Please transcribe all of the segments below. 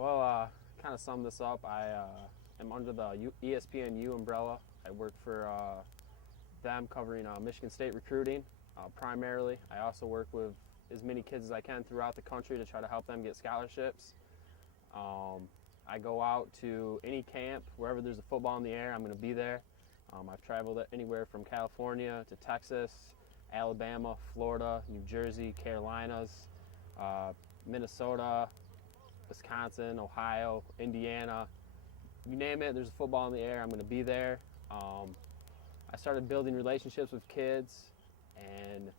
Kind of sum this up, I am under the ESPNU umbrella. I work for them covering Michigan State recruiting primarily. I also work with as many kids as I can throughout the country to try to help them get scholarships. I go out to any camp, wherever there's a football in the air, I'm going to be there. I've traveled anywhere from California to Texas, Alabama, Florida, New Jersey, Carolinas, Minnesota, Wisconsin, Ohio, Indiana. You name it, there's a football in the air, I'm going to be there. I started building relationships with kids, and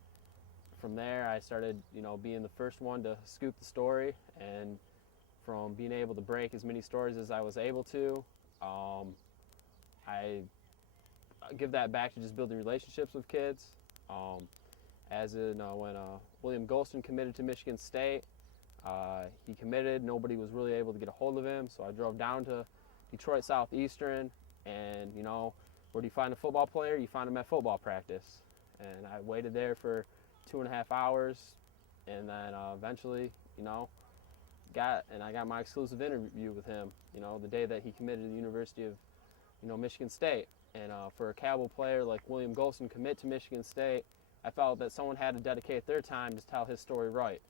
from there I started, being the first one to scoop the story, and from being able to break as many stories as I was able to, I give that back to just building relationships with kids. As in when William Golston committed to Michigan State, he committed, nobody was really able to get a hold of him, so I drove down to Detroit Southeastern, and where do you find a football player? You find him at football practice. And I waited there for 2.5 hours, and then eventually, I got my exclusive interview with him, the day that he committed to the University of, Michigan State. And for a Cowboy player like William Golston commit to Michigan State, I felt that someone had to dedicate their time to tell his story right.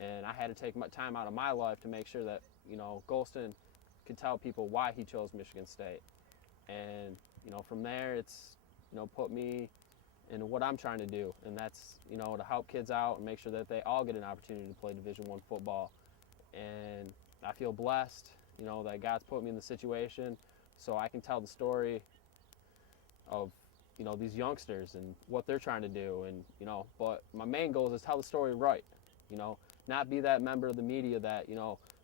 And I had to take my time out of my life to make sure that, Golston could tell people why he chose Michigan State. And, from there, it's, put me into what I'm trying to do. And that's, to help kids out and make sure that they all get an opportunity to play Division I football. And I feel blessed, that God's put me in the situation so I can tell the story of, these youngsters and what they're trying to do. And, but my main goal is to tell the story right, not be that member of the media that,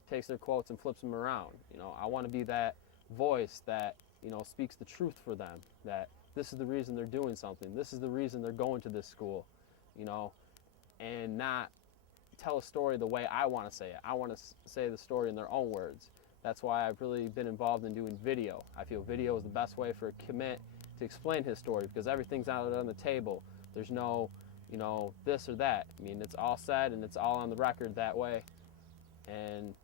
takes their quotes and flips them around. I want to be that voice that, speaks the truth for them, that this is the reason they're doing something. This is the reason they're going to this school, and not tell a story the way I want to say it. I want to say the story in their own words. That's why I've really been involved in doing video. I feel video is the best way for a commit to explain his story, because everything's out on the table. There's no, this or that. I mean, it's all said and it's all on the record that way. And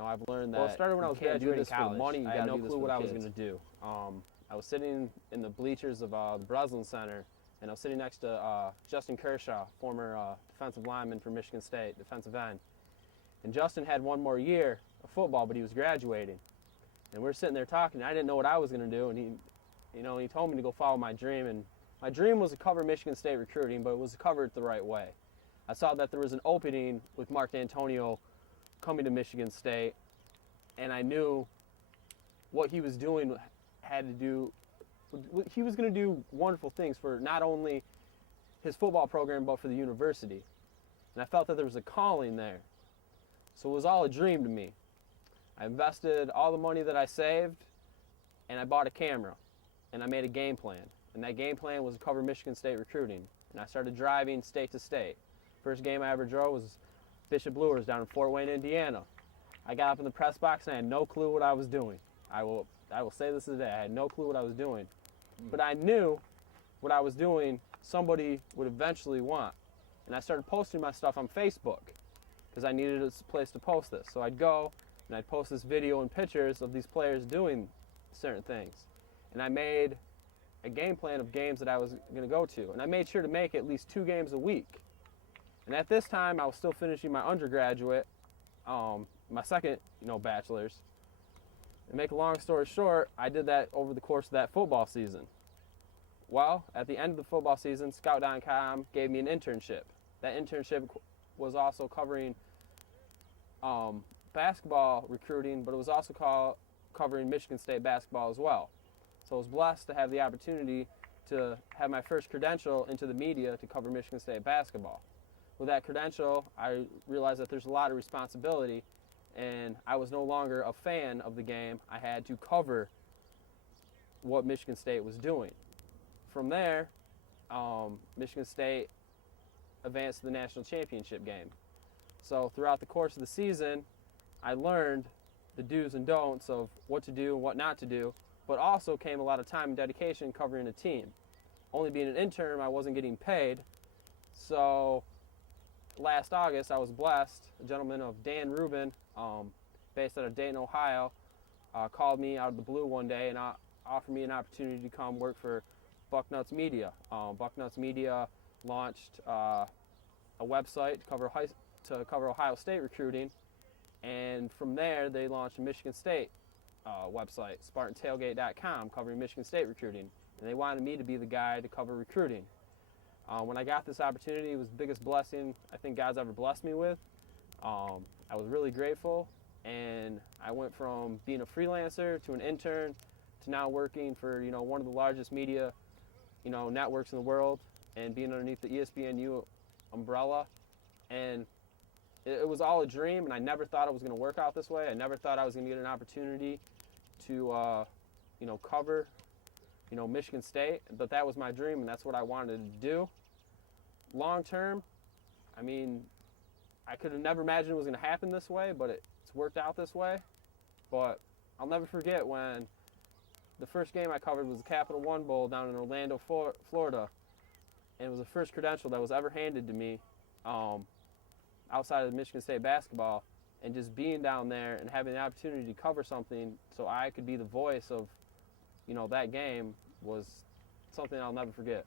I've learned that. Well, it started when I was graduating college. Money, I had no clue what I was going to do. I was sitting in the bleachers of the Breslin Center, and I was sitting next to Justin Kershaw, former defensive lineman for Michigan State, defensive end. And Justin had one more year of football, but he was graduating. And we were sitting there talking, and I didn't know what I was going to do. And he told me to go follow my dream. And my dream was to cover Michigan State recruiting, but it was to cover it the right way. I saw that there was an opening with Mark D'Antonio coming to Michigan State, and I knew what he was doing had to do, he was going to do wonderful things for not only his football program, but for the university. And I felt that there was a calling there. So it was all a dream to me. I invested all the money that I saved, and I bought a camera, and I made a game plan. And that game plan was to cover Michigan State recruiting. And I started driving state to state. First game I ever drove was Bishop Luers down in Fort Wayne, Indiana. I got up in the press box and I had no clue what I was doing. I will say this today, I had no clue what I was doing. But I knew what I was doing somebody would eventually want. And I started posting my stuff on Facebook because I needed a place to post this. So I'd go and I'd post this video and pictures of these players doing certain things. And I made a game plan of games that I was going to go to. And I made sure to make at least 2 games a week. And at this time, I was still finishing my undergraduate, my second, bachelor's. And make a long story short, I did that over the course of that football season. Well, at the end of the football season, Scout.com gave me an internship. That internship was also covering basketball recruiting, but it was also covering Michigan State basketball as well. So I was blessed to have the opportunity to have my first credential into the media to cover Michigan State basketball. With that credential, I realized that there's a lot of responsibility, and I was no longer a fan of the game. I had to cover what Michigan State was doing. From there, Michigan State advanced to the national championship game. So throughout the course of the season, I learned the do's and don'ts of what to do and what not to do, but also came a lot of time and dedication covering a team. Only being an intern, I wasn't getting paid, so last August, I was blessed. A gentleman of Dan Rubin based out of Dayton, Ohio, called me out of the blue one day and offered me an opportunity to come work for Bucknuts Media. Bucknuts Media launched a website to cover Ohio State recruiting, and from there they launched a Michigan State website, SpartanTailgate.com, covering Michigan State recruiting, and they wanted me to be the guy to cover recruiting. When I got this opportunity, it was the biggest blessing I think God's ever blessed me with. I was really grateful, and I went from being a freelancer to an intern to now working for one of the largest media networks in the world, and being underneath the ESPNU umbrella. And it was all a dream, and I never thought it was going to work out this way. I never thought I was going to get an opportunity to cover Michigan State, but that was my dream, and that's what I wanted to do. Long term, I mean, I could have never imagined it was going to happen this way, but it's worked out this way. But I'll never forget when the first game I covered was the Capital One Bowl down in Orlando, Florida, and it was the first credential that was ever handed to me outside of Michigan State basketball, and just being down there and having the opportunity to cover something so I could be the voice of that game was something I'll never forget.